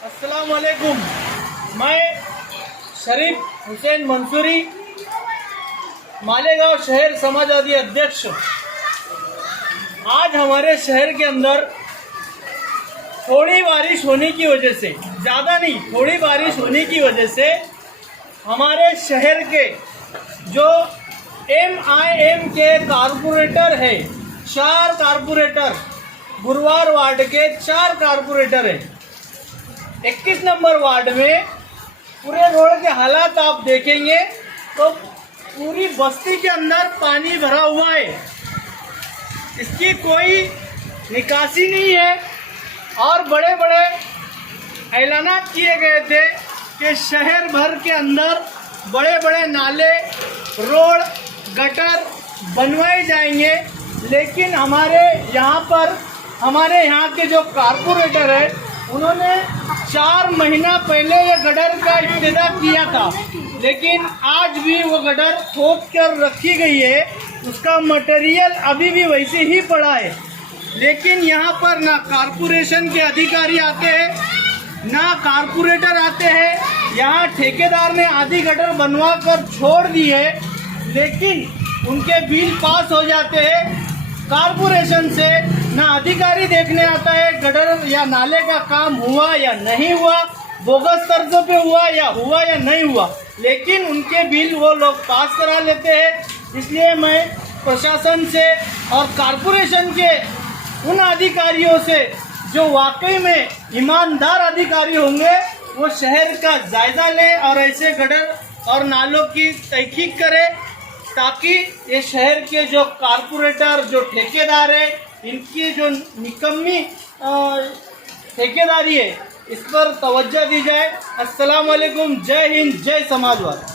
अस्सलाम वालेकुम। मैं शरीफ हुसैन मंसूरी, मालेगांव शहर समाजवादी अध्यक्ष। आज हमारे शहर के अंदर थोड़ी बारिश होने की वजह से, ज़्यादा नहीं, थोड़ी बारिश होने की वजह से हमारे शहर के जो MIM के कारपोरेटर है, 4 कारपोरेटर, गुरुवार वार्ड के 4 कारपोरेटर है। 21 नंबर वार्ड में पूरे रोड के हालात आप देखेंगे तो पूरी बस्ती के अंदर पानी भरा हुआ है, इसकी कोई निकासी नहीं है। और बड़े बड़े ऐलानात किए गए थे कि शहर भर के अंदर बड़े बड़े नाले, रोड, गटर बनवाए जाएंगे, लेकिन हमारे यहाँ के जो कारपोरेटर है उन्होंने 4 महीना पहले ये गटर का इब्तिदा किया था, लेकिन आज भी वो गटर खोद कर रखी गई है, उसका मटेरियल अभी भी वैसे ही पड़ा है। लेकिन यहाँ पर ना कारपोरेशन के अधिकारी आते हैं, ना कारपोरेटर आते हैं। यहाँ ठेकेदार ने आधी गटर बनवा कर छोड़ दी है, लेकिन उनके बिल पास हो जाते हैं कारपोरेशन से। ना अधिकारी देखने आता है गटर या नाले का काम हुआ या नहीं हुआ, बोगस तर्जों पे हुआ या नहीं हुआ, लेकिन उनके बिल वो लोग पास करा लेते हैं। इसलिए मैं प्रशासन से और कारपोरेशन के उन अधिकारियों से जो वाकई में ईमानदार अधिकारी होंगे, वो शहर का जायजा लें और ऐसे गटर और नालों की तहकीक करें, ताकि ये शहर के जो कारपोरेटर, जो ठेकेदार है, इनकी जो निकम्मी ठेकेदारी है, इस पर तवज्जो दी जाए। अस्सलाम वालेकुम, जय हिंद, जय समाजवाद।